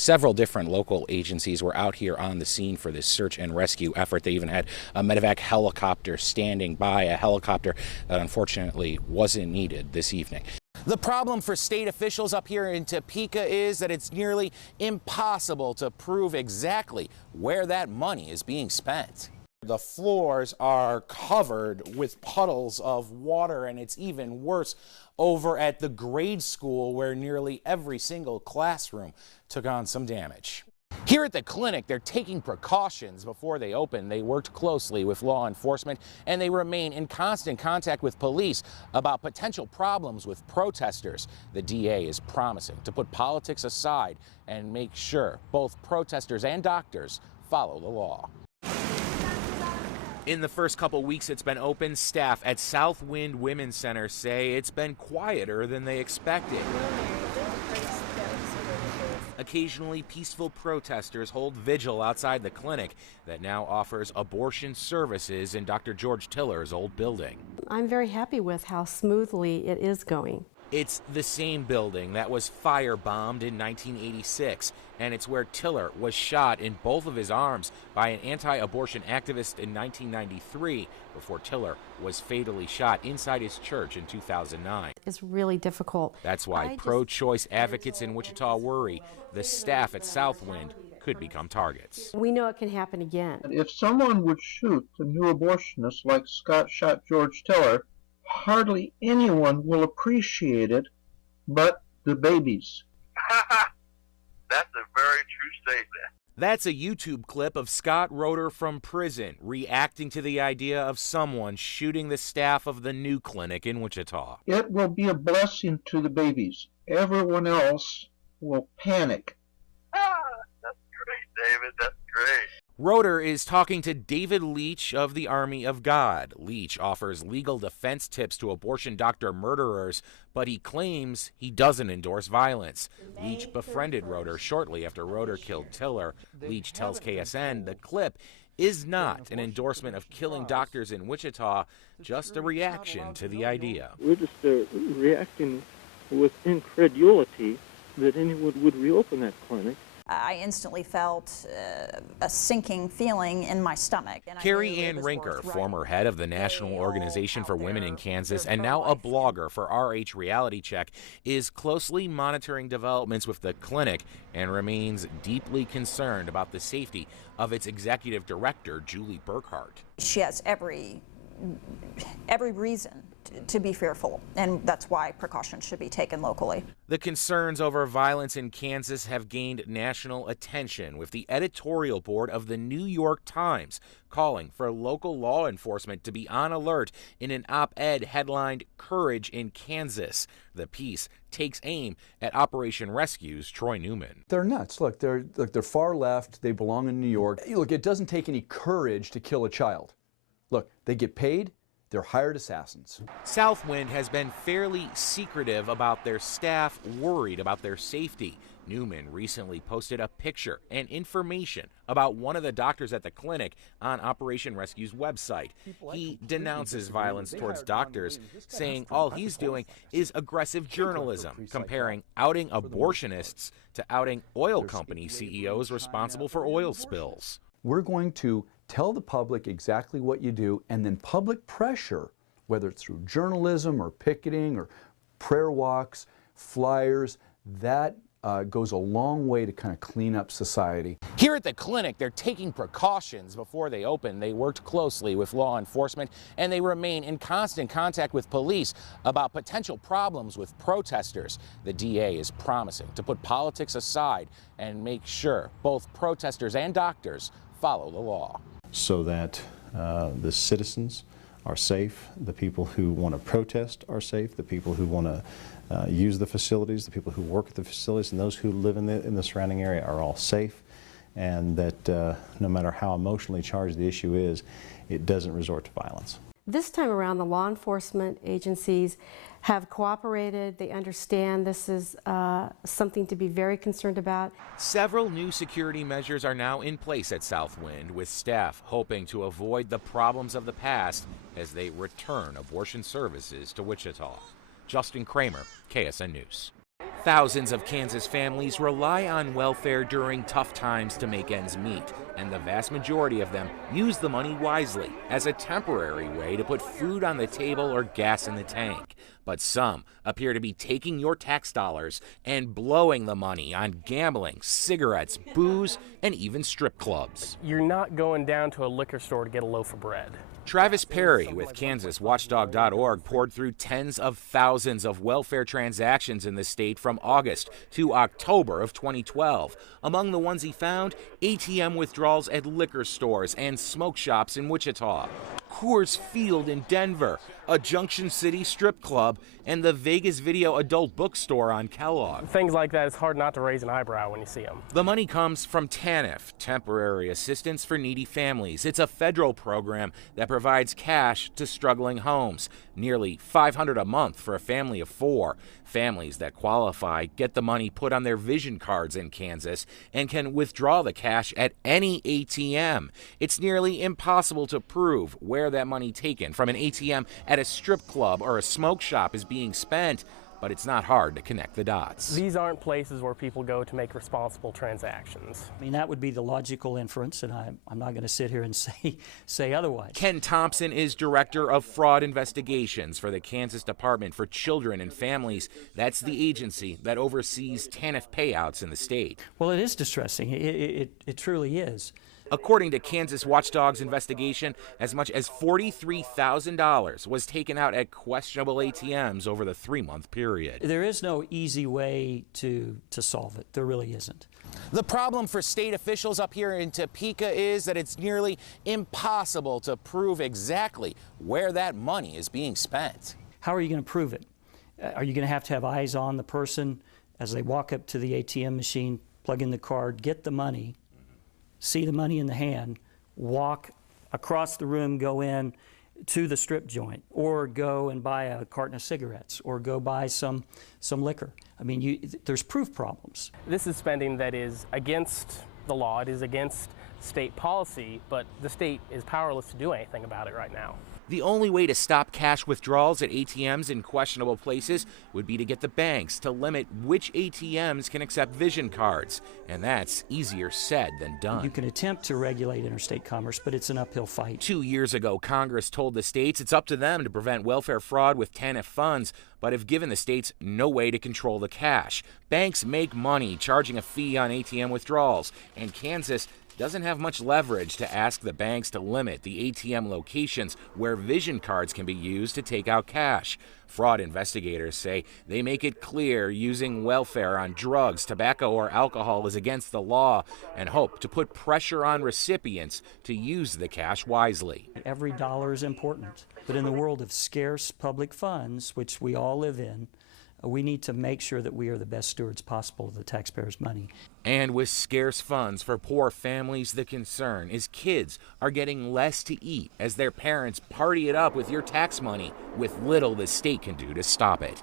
Several different local agencies were out here on the scene for this search and rescue effort. They even had a medevac helicopter standing by, a helicopter that unfortunately wasn't needed this evening. The problem for state officials up here in Topeka is that it's nearly impossible to prove exactly where that money is being spent. The floors are covered with puddles of water, and it's even worse over at the grade school where nearly every single classroom took on some damage. Here at the clinic, they're taking precautions before they open. They worked closely with law enforcement, and they remain in constant contact with police about potential problems with protesters. The DA is promising to put politics aside and make sure both protesters and doctors follow the law. In the first couple weeks it's been open, staff at Southwind Women's Center say it's been quieter than they expected. Occasionally, peaceful protesters hold vigil outside the clinic that now offers abortion services in Dr. George Tiller's old building. I'm very happy with how smoothly it is going. It's the same building that was firebombed in 1986, and it's where Tiller was shot in both of his arms by an anti-abortion activist in 1993 before Tiller was fatally shot inside his church in 2009. It's really difficult. That's why pro-choice advocates in Wichita worry the staff at Southwind could become targets. We know it can happen again. If someone would shoot the new abortionist like Scott shot George Tiller, hardly anyone will appreciate it but the babies. That's a very true statement. That's a YouTube clip of Scott Roeder from prison reacting to the idea of someone shooting the staff of the new clinic in Wichita. It will be a blessing to the babies. Everyone else will panic. That's great, David. That's great. Roeder is talking to David Leach of the Army of God. Leach offers legal defense tips to abortion doctor murderers, but he claims he doesn't endorse violence. Leach befriended Roeder shortly after Roeder killed Tiller. Leach tells KSN the clip is not an endorsement of killing doctors in Wichita, just a reaction to the idea. We're just reacting with incredulity that anyone would reopen that clinic. I instantly felt a sinking feeling in my stomach. Carrie Ann Rinker, former head of the National Organization for Women in Kansas and now a blogger for RH Reality Check, is closely monitoring developments with the clinic and remains deeply concerned about the safety of its executive director, Julie Burkhart. She has every reason to be fearful, and that's why precautions should be taken locally. The concerns over violence in Kansas have gained national attention, with the editorial board of the New York Times calling for local law enforcement to be on alert in an op-ed headlined "Courage in Kansas." The piece takes aim at Operation Rescue's Troy Newman. They're nuts. Look, they're far left. They belong in New York. Look, it doesn't take any courage to kill a child. Look, they get paid. They're hired assassins. Southwind has been fairly secretive about their staff, worried about their safety. Newman recently posted a picture and information about one of the doctors at the clinic on Operation Rescue's website. He denounces violence towards doctors, saying all he's doing is aggressive journalism, comparing outing abortionists to outing oil company CEOs responsible for oil spills. We're going to tell the public exactly what you do, and then public pressure, whether it's through journalism or picketing or prayer walks, flyers, that goes a long way to kind of clean up society. Here at the clinic, they're taking precautions before they open. They worked closely with law enforcement, and they remain in constant contact with police about potential problems with protesters. The DA is promising to put politics aside and make sure both protesters and doctors follow the law. So that the citizens are safe, the people who want to protest are safe, the people who want to use the facilities, the people who work at the facilities, and those who live in the surrounding area are all safe, and that no matter how emotionally charged the issue is, it doesn't resort to violence. This time around, the law enforcement agencies have cooperated. They understand this is something to be very concerned about. Several new security measures are now in place at Southwind, with staff hoping to avoid the problems of the past as they return abortion services to Wichita. Justin Kraemer, KSN News. Thousands of Kansas families rely on welfare during tough times to make ends meet, and the vast majority of them use the money wisely as a temporary way to put food on the table or gas in the tank. But some appear to be taking your tax dollars and blowing the money on gambling, cigarettes, booze, and even strip clubs. You're not going down to a liquor store to get a loaf of bread. Travis Perry with KansasWatchdog.org poured through tens of thousands of welfare transactions in the state from August to October of 2012. Among the ones he found, ATM withdrawals at liquor stores and smoke shops in Wichita, Coors Field in Denver, a Junction City strip club, and the Vegas Video adult bookstore on Kellogg. Things like that, it's hard not to raise an eyebrow when you see them. The money comes from TANF, Temporary Assistance for Needy Families. It's a federal program that provides cash to struggling homes, nearly $500 a month for a family of 4. Families that qualify get the money put on their vision cards in Kansas and can withdraw the cash at any ATM. It's nearly impossible to prove where that money taken from an ATM at a strip club or a smoke shop is being spent, but it's not hard to connect the dots. These aren't places where people go to make responsible transactions. I mean, that would be the logical inference, and I'm not going to sit here and say otherwise. Ken Thompson is Director of Fraud Investigations for the Kansas Department for Children and Families. That's the agency that oversees TANF payouts in the state. Well, it is distressing. It truly is. According to Kansas Watchdog's investigation, as much as $43,000 was taken out at questionable ATMs over the 3-month period. There is no easy way to solve it. There really isn't. The problem for state officials up here in Topeka is that it's nearly impossible to prove exactly where that money is being spent. How are you going to prove it? Are you going to have eyes on the person as they walk up to the ATM machine, plug in the card, get the money, see the money in the hand, walk across the room, go in to the strip joint, or go and buy a carton of cigarettes, or go buy some liquor? I mean, there's proof problems. This is spending that is against the law. It is against state policy, but the state is powerless to do anything about it right now. The only way to stop cash withdrawals at ATMs in questionable places would be to get the banks to limit which ATMs can accept vision cards, and that's easier said than done. You can attempt to regulate interstate commerce, but it's an uphill fight. 2 years ago, Congress told the states it's up to them to prevent welfare fraud with TANF funds, but have given the states no way to control the cash. Banks make money charging a fee on ATM withdrawals, and Kansas doesn't have much leverage to ask the banks to limit the ATM locations where vision cards can be used to take out cash. Fraud investigators say they make it clear using welfare on drugs, tobacco, or alcohol is against the law, and hope to put pressure on recipients to use the cash wisely. Every dollar is important, but in the world of scarce public funds, which we all live in, we need to make sure that we are the best stewards possible of the taxpayers' money. And with scarce funds for poor families, the concern is kids are getting less to eat as their parents party it up with your tax money with little the state can do to stop it.